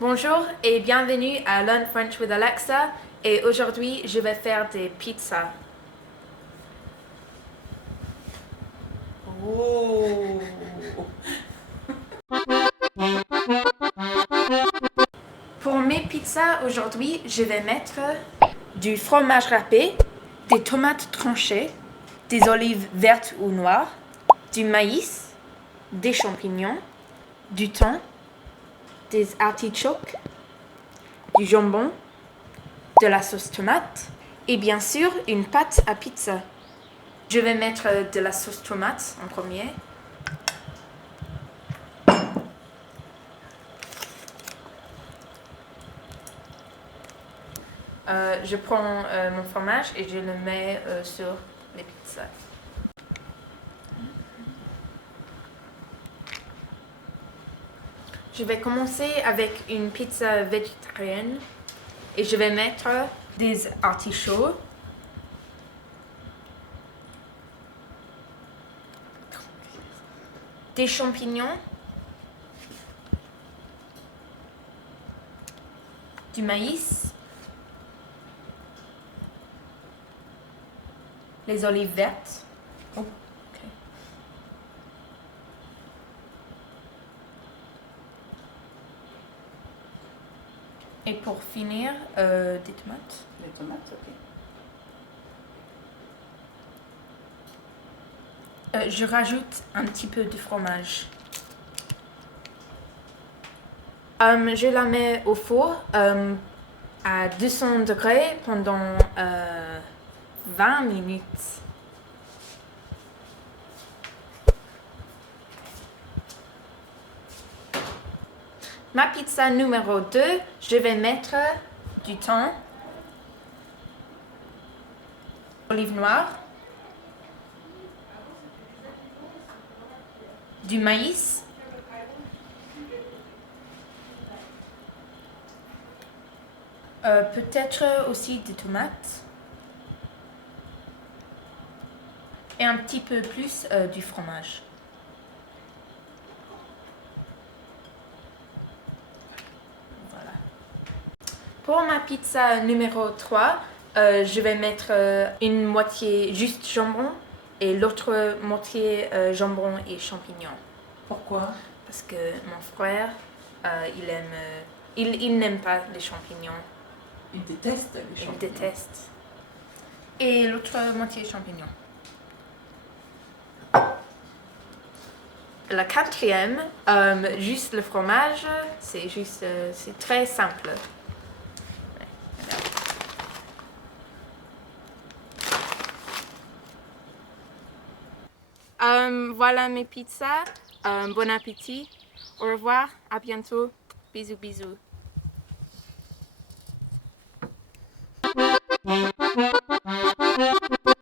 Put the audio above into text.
Bonjour et bienvenue à Learn French with Alexa et aujourd'hui je vais faire des pizzas. Oh. Pour mes pizzas aujourd'hui, je vais mettre du fromage râpé, des tomates tranchées, des olives vertes ou noires, du maïs, des champignons, du thon, des artichokes, du jambon, de la sauce tomate et bien sûr une pâte à pizza. Je vais mettre de la sauce tomate en premier. Je prends mon fromage et je le mets sur les pizzas. Je vais commencer avec une pizza végétarienne et je vais mettre des artichauts, des champignons, du maïs, les olives vertes. Oh, okay. Et pour finir, des tomates. Les tomates, ok. Je rajoute un petit peu de fromage. Je la mets au four à 200 degrés pendant 20 minutes. Ma pizza numéro 2, je vais mettre du thon, olive noire, du maïs, peut-être aussi des tomates et un petit peu plus du fromage. Voilà. Pour ma pizza numéro 3, je vais mettre une moitié juste jambon et l'autre moitié jambon et champignons. Pourquoi? Parce que mon frère, il n'aime pas les champignons. Il déteste les Il champignons. déteste. Et l'autre moitié champignons. La quatrième, juste le fromage, c'est très simple. Voilà mes pizzas. Bon appétit. Au revoir. À bientôt. Bisous, bisous.